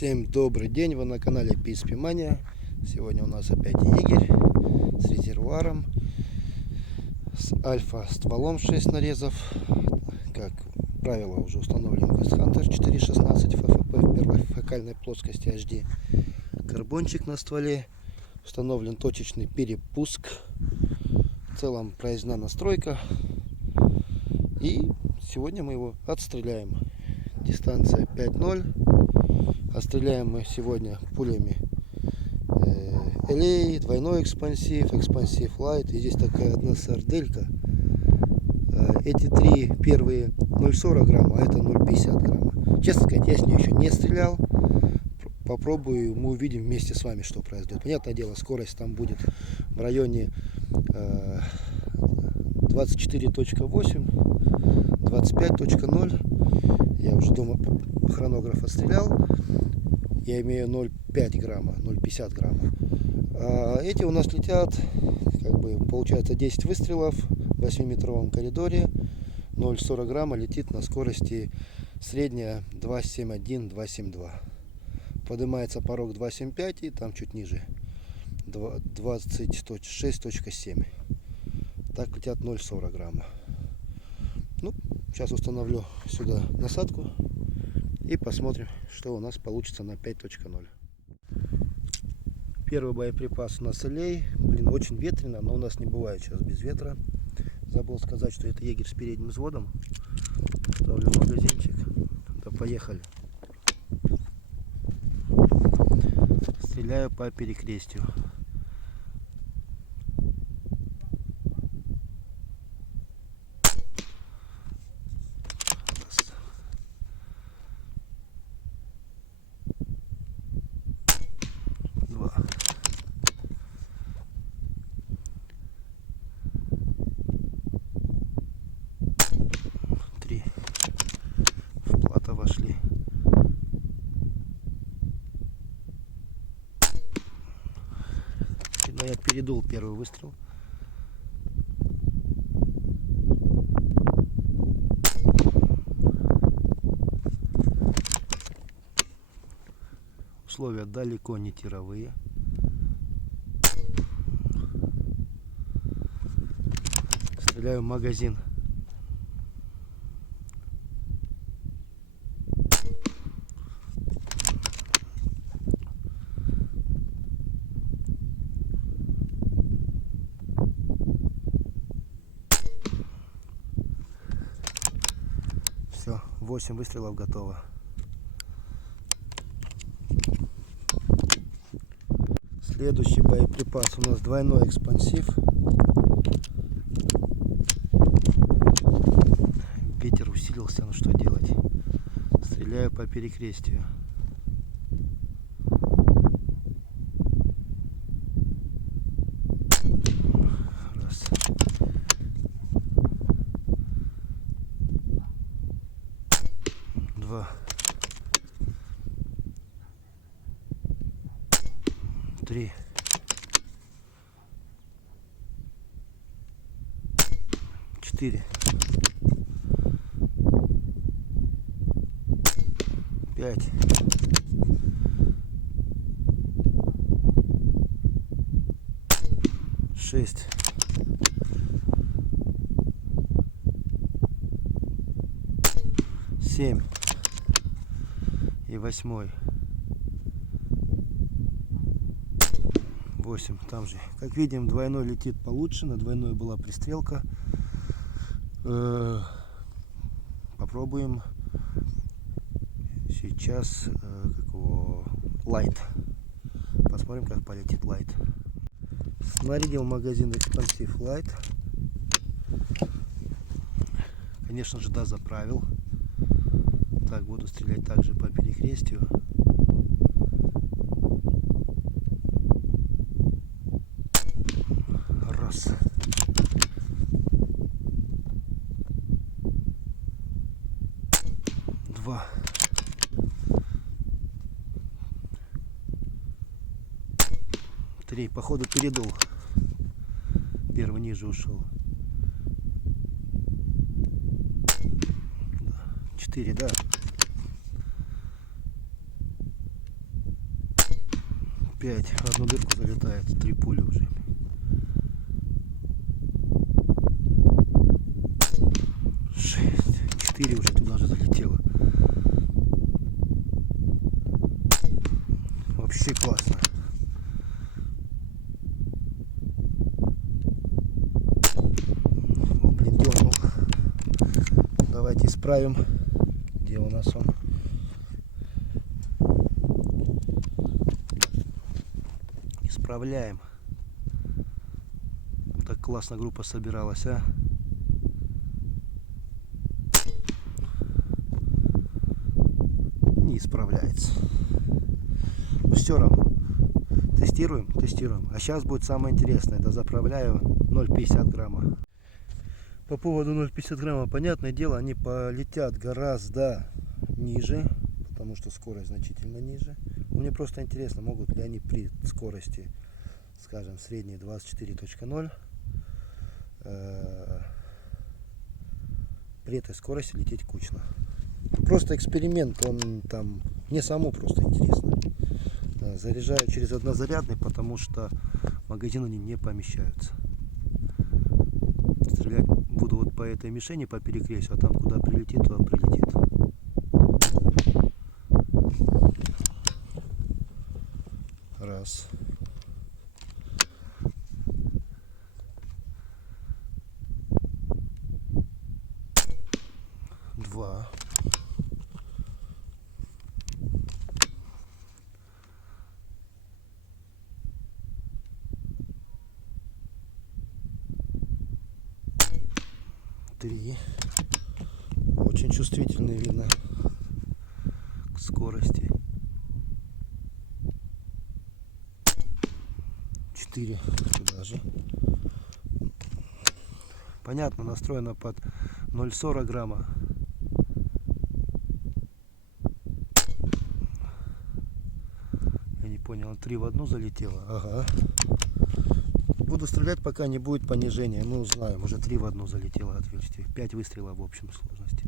Всем добрый день, вы на канале PSP Mania. Сегодня у нас опять егерь с резервуаром, с альфа стволом 6 нарезов. Как правило, уже установлен West Hunter 4.16 ФФП в первой фокальной плоскости HD. Карбончик на стволе, установлен точечный перепуск. В целом проездная настройка. И сегодня мы его отстреляем. Дистанция 5.0. Отстреляем мы сегодня пулями LA, двойной экспансив, экспансив Light. И здесь такая одна сарделька. Эти три первые 0,40 грамм, а это 0,50 грамма. Честно сказать, я с нее еще не стрелял. Попробую, мы увидим вместе с вами, что произойдет. Понятное дело, скорость там будет в районе 24.8, 25.0. Я уже дома хронограф отстрелял. Я имею 0,5 грамма, 0,50 грамма. А эти у нас летят, как бы, получается 10 выстрелов в 8-метровом коридоре. 0,40 грамма летит на скорости средняя 2,71, 2,72. Поднимается порог 2,75 и там чуть ниже 26.7. Так летят 0,40 грамма. Ну, сейчас установлю сюда насадку и посмотрим, что у нас получится на 5.0. Первый боеприпас у нас LA. Блин, очень ветрено, но у нас не бывает сейчас без ветра. Забыл сказать, что это егерь с передним взводом. Ставлю магазинчик. Да, поехали. Стреляю по перекрестию. Два. Три. В плато вошли. Но я передул первый выстрел. Условия далеко не тировые. Стреляю в магазин. Все, 8 выстрелов готово. Следующий боеприпас у нас двойной экспансив. Ветер усилился, ну что делать? Стреляю по перекрестию. Раз. Два. Три. Четыре. 5. 6. 7. И 8. 8. Там же, как видим, двойной летит получше. На двойной была пристрелка. Попробуем сейчас Light. Посмотрим, как полетит Light. Снарядил магазин экспансив Light. Конечно же, да, заправил. Так, буду стрелять также по перекрестию. Раз. Два. Три. Походу передул. Первый ниже ушел. 4, да. 5. В одну дырку залетает 3 пули уже. Шесть. 4 уже туда же залетело. Вообще классно. О, блин, дернул. Давайте исправим. Где у нас он? Исправляем. Так классно группа собиралась, а? Не исправляется. Но все равно. Тестируем, тестируем. А сейчас будет самое интересное. Дозаправляю 0,50 грамма. По поводу 0,50 грамма, понятное дело, они полетят гораздо ниже, потому что скорость значительно ниже. Мне просто интересно, могут ли они при скорости, скажем, средней 24.0, при этой скорости лететь кучно. Просто эксперимент, он там, мне самому просто интересно. Заряжаю через однозарядный, потому что магазины не помещаются. Стрелять буду вот по этой мишени, по перекрестию, а там куда прилетит, туда прилетит. Раз. Два. Три. Очень чувствительный, видно, к скорости. 4 туда же. Понятно, настроено под 0,40 грамма. Я не понял, 3 в одну залетело. Ага. Буду стрелять, пока не будет понижения. Мы узнаем, уже 3 в одну залетело отверстие. 5 выстрелов в общем сложности.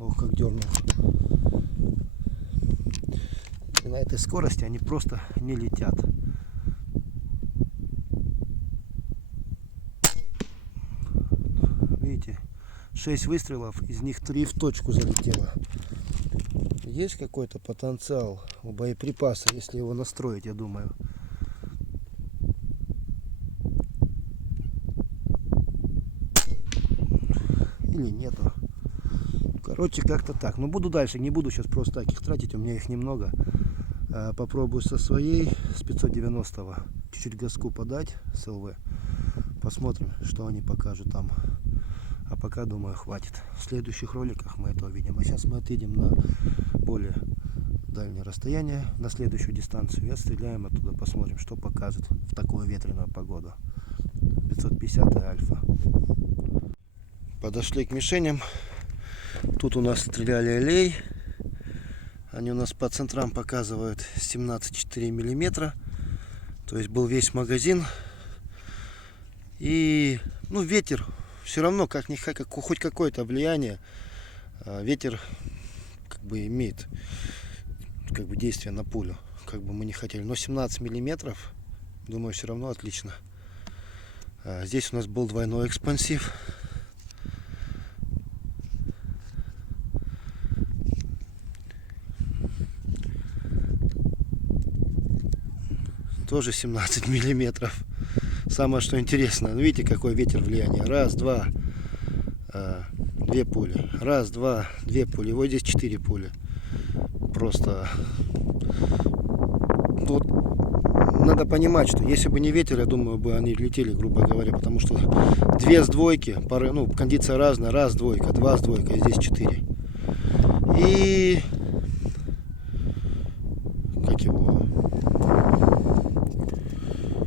Ох, как дернул. И на этой скорости они просто не летят. Видите, 6 выстрелов, из них 3 в точку залетело. Есть какой-то потенциал у боеприпаса, если его настроить, я думаю. Или нету. Короче, как-то так. Но буду дальше, не буду сейчас просто так их тратить, у меня их немного. Попробую со своей, с 590-го, чуть-чуть газку подать с ЛВ. Посмотрим, что они покажут там. А пока, думаю, хватит. В следующих роликах мы это увидим. А сейчас мы отъедем на более дальнее расстояние, на следующую дистанцию. И отстреляем оттуда, посмотрим, что покажет в такую ветреную погоду. 550 Альфа. Подошли к мишеням. Тут у нас стреляли аллей. Они у нас по центрам показывают 17,4 мм. То есть был весь магазин. И ну, ветер все равно хоть какое-то влияние. Ветер как бы имеет как бы действие на пулю. Как бы мы не хотели. Но 17 мм, думаю, все равно отлично. Здесь у нас был двойной экспансив. Тоже 17 миллиметров. Самое что интересно, видите, какой ветер влияние. Раз, два, 2 пули. Раз, два, 2 пули. Вот здесь 4 пули. Просто вот, надо понимать, что если бы не ветер, я думаю, бы они летели, грубо говоря, потому что 2 с двойки, ну, кондиция разная, раз двойка, 2 с двойкой, здесь 4. И как его?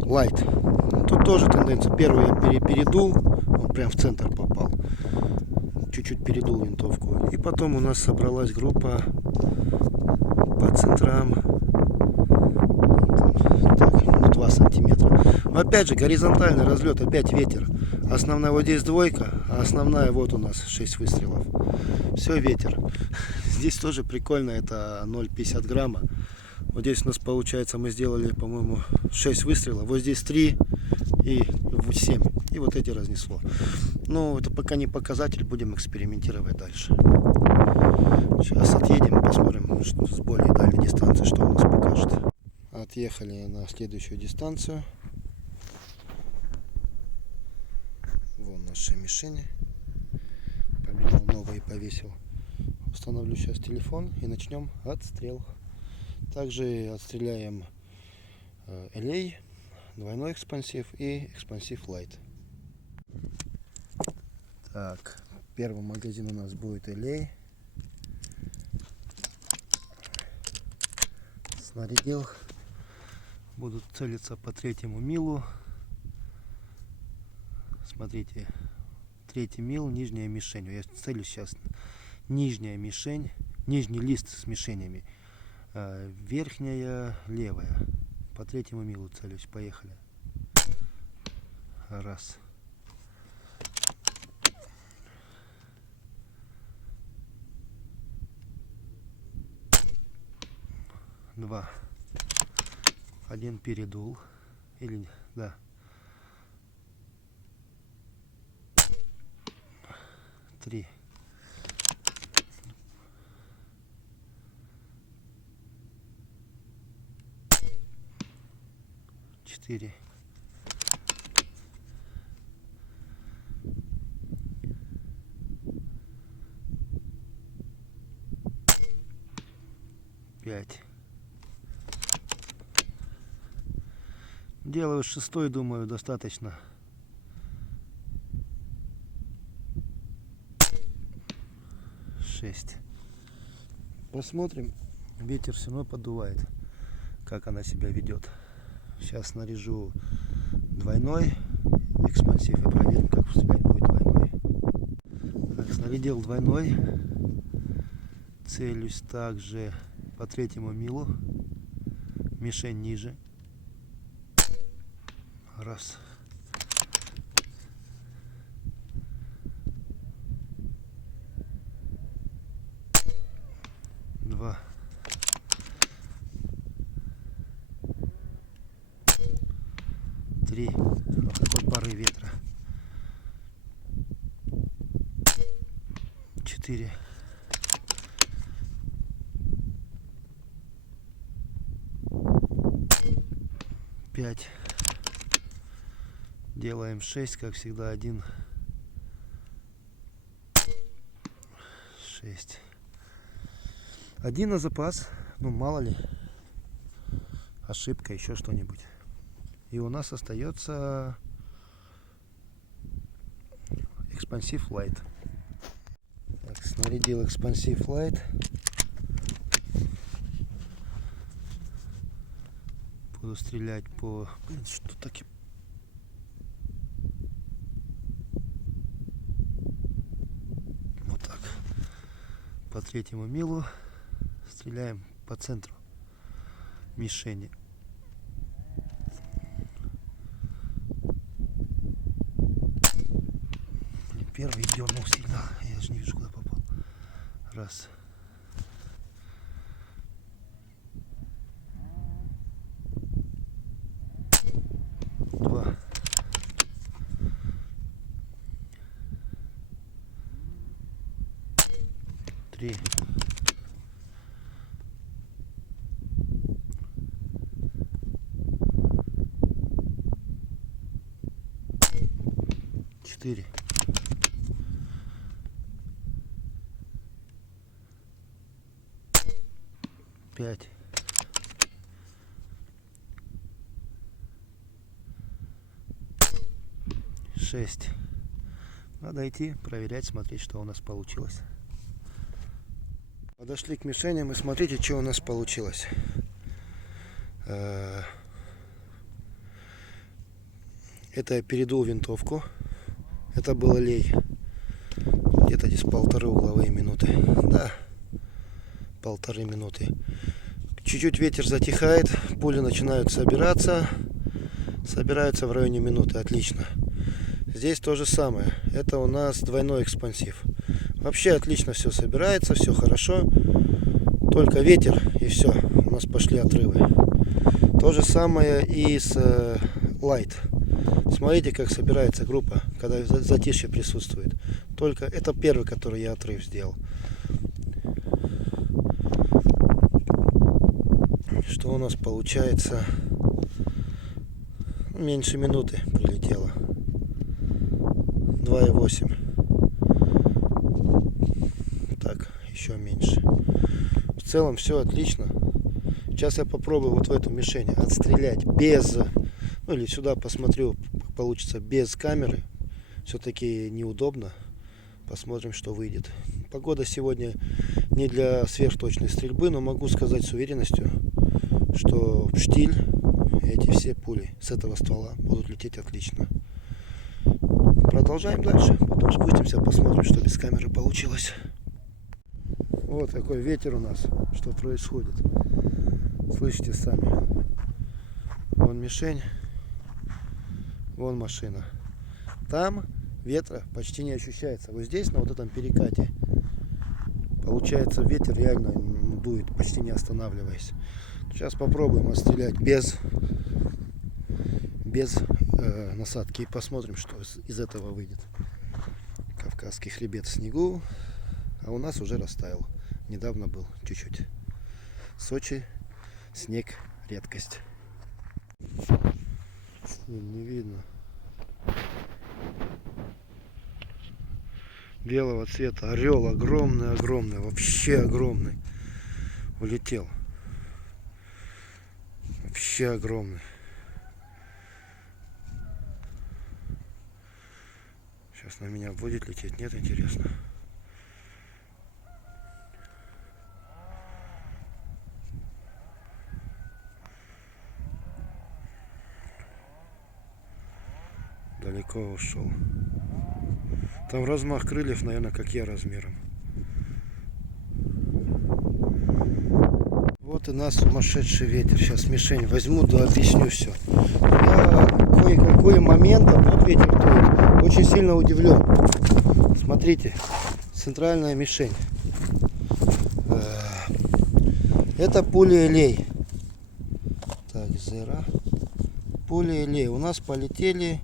Лайт. Тут тоже тенденция. Первый я передул, он прям в центр попал. Чуть-чуть передул винтовку. И потом у нас собралась группа по центрам. Так, ну 2 сантиметра. Но опять же, горизонтальный разлет, опять ветер. Основная вот здесь двойка, а основная вот у нас 6 выстрелов. Все ветер. Здесь тоже прикольно, это 0,50 грамма. Вот здесь у нас получается, мы сделали, по-моему, 6 выстрелов. Вот здесь 3 и 7. И вот эти разнесло. Но это пока не показатель, будем экспериментировать дальше. Сейчас отъедем, посмотрим с более дальней дистанции, что у нас покажет. Отъехали на следующую дистанцию. Вон наши мишени. Поменял новые и повесил. Установлю сейчас телефон и начнем отстрел. Также отстреляем LA, двойной экспансив и экспансив Light. Так, первый магазин у нас будет LA. Снарядил. Буду целиться по третьему милу. Смотрите, третий мил, нижняя мишень. Я целюсь сейчас. Нижняя мишень, нижний лист с мишенями. Верхняя левая. По третьему милу целюсь. Поехали. Раз. Два. Один передул. Или да. Три. Четыре. Пять. Делаю шестой, думаю, достаточно. Шесть. Посмотрим. Ветер все равно поддувает, как она себя ведет. Сейчас наряжу двойной экспансив и проверим, как стрелять будет двойной. Так, снарядил двойной. Целюсь также по третьему милу. Мишень ниже. Раз. Два. Три. Вот такой порыв ветра. Четыре. Пять. Делаем 6, как всегда, 1, 6. Один на запас, ну мало ли, ошибка, еще что-нибудь. И у нас остается экспансив Light. Так, снарядил экспансив Light. Буду стрелять по... Блин, что таки... По третьему милу стреляем по центру мишени. Первый дернул сильно, я же не вижу, куда попал. Раз. Два. Три. Четыре. Пять. Шесть. Надо идти проверять, смотреть, что у нас получилось. Подошли к мишеням и смотрите, что у нас получилось. Это я передул винтовку. Это был лей. Где-то здесь 1,5 угловые минуты. Да, 1,5 минуты. Чуть-чуть ветер затихает, пули начинают собираться. Собираются в районе минуты. Отлично. Здесь то же самое. Это у нас двойной экспансив. Вообще отлично все собирается, все хорошо. Только ветер и все. У нас пошли отрывы. То же самое и с Light. Смотрите, как собирается группа, когда затишье присутствует. Только это первый, который я отрыв сделал. Что у нас получается? Меньше минуты прилетело. 2,8. Так, еще меньше. В целом все отлично. Сейчас я попробую вот в эту мишень отстрелять без, ну или сюда посмотрю, получится без камеры. Все-таки неудобно. Посмотрим, что выйдет. Погода сегодня не для сверхточной стрельбы, но могу сказать с уверенностью, что в штиль эти все пули с этого ствола будут лететь отлично. Продолжаем дальше. Потом спустимся, посмотрим, что без камеры получилось. Вот какой ветер у нас. Что происходит. Слышите сами. Вон мишень. Вон машина. Там ветра почти не ощущается. Вот здесь, на вот этом перекате, получается, ветер реально дует, почти не останавливаясь. Сейчас попробуем отстрелять без насадки и посмотрим, что из этого выйдет. Кавказский хребет в снегу, а у нас уже растаял. Недавно был чуть-чуть. Сочи, снег, редкость. Не видно. Белого цвета орел огромный, вообще огромный. Улетел. Вообще огромный. Сейчас на меня будет лететь, нет, интересно. Далеко ушел. Там размах крыльев, наверное, как я размером. Вот и нас сумасшедший ветер. Сейчас мишень возьму, да объясню все. Я кое-какой моментом, вот ветер дует, очень сильно удивлен. Смотрите, центральная мишень. Это полиэлей. Так, зера. Полиэлей. У нас полетели,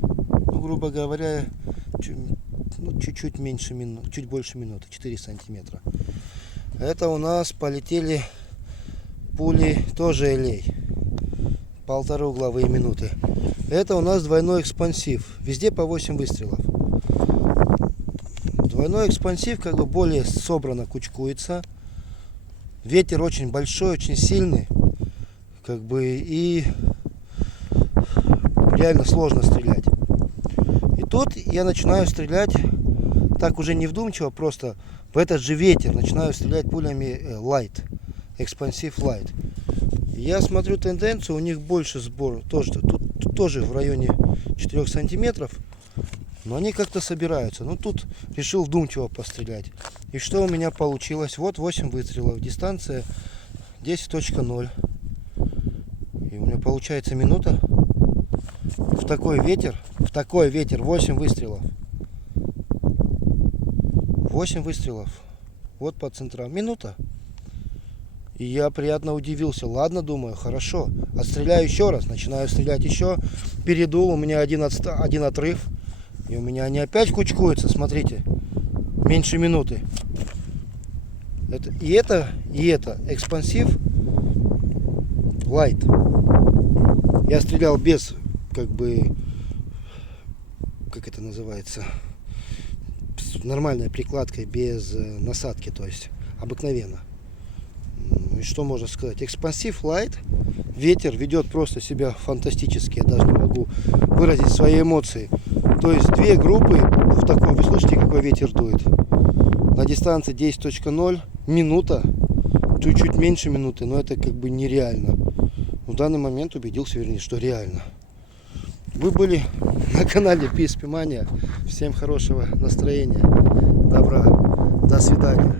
ну, грубо говоря, чуть-чуть меньше минуты, чуть больше минуты, 4 сантиметра. Это у нас полетели пули, тоже элей, 1,5 угловые минуты. Это у нас двойной экспансив, везде по 8 выстрелов. Двойной экспансив как бы более собрано кучкуется. Ветер очень большой, очень сильный, как бы, и реально сложно стрелять. И тут я начинаю стрелять так уже не вдумчиво, просто в этот же ветер начинаю стрелять пулями Light, экспансив Light. Я смотрю тенденцию, у них больше сбор, тут тоже в районе 4 сантиметров, но они как-то собираются. Ну тут решил вдумчиво пострелять. И что у меня получилось? Вот 8 выстрелов, дистанция 10.0. И у меня получается минута. В такой ветер 8 выстрелов. 8 выстрелов. Вот по центрам. Минута. И я приятно удивился. Ладно, думаю, хорошо. Отстреляю еще раз. Начинаю стрелять еще. Передул. У меня один отрыв. И у меня они опять кучкуются. Смотрите. Меньше минуты. И это экспансив Light. Я стрелял без, как бы, как это называется, с нормальной прикладкой, без насадки, то есть обыкновенно. И что можно сказать? Экспансив Light. Ветер ведет просто себя фантастически. Я даже не могу выразить свои эмоции. То есть две группы в такой, вы слышите, какой ветер дует? На дистанции 10.0, минута, чуть-чуть меньше минуты, но это как бы нереально. В данный момент убедился, вернее, что реально. Вы были на канале PSP Mania. Всем хорошего настроения, добра, до свидания.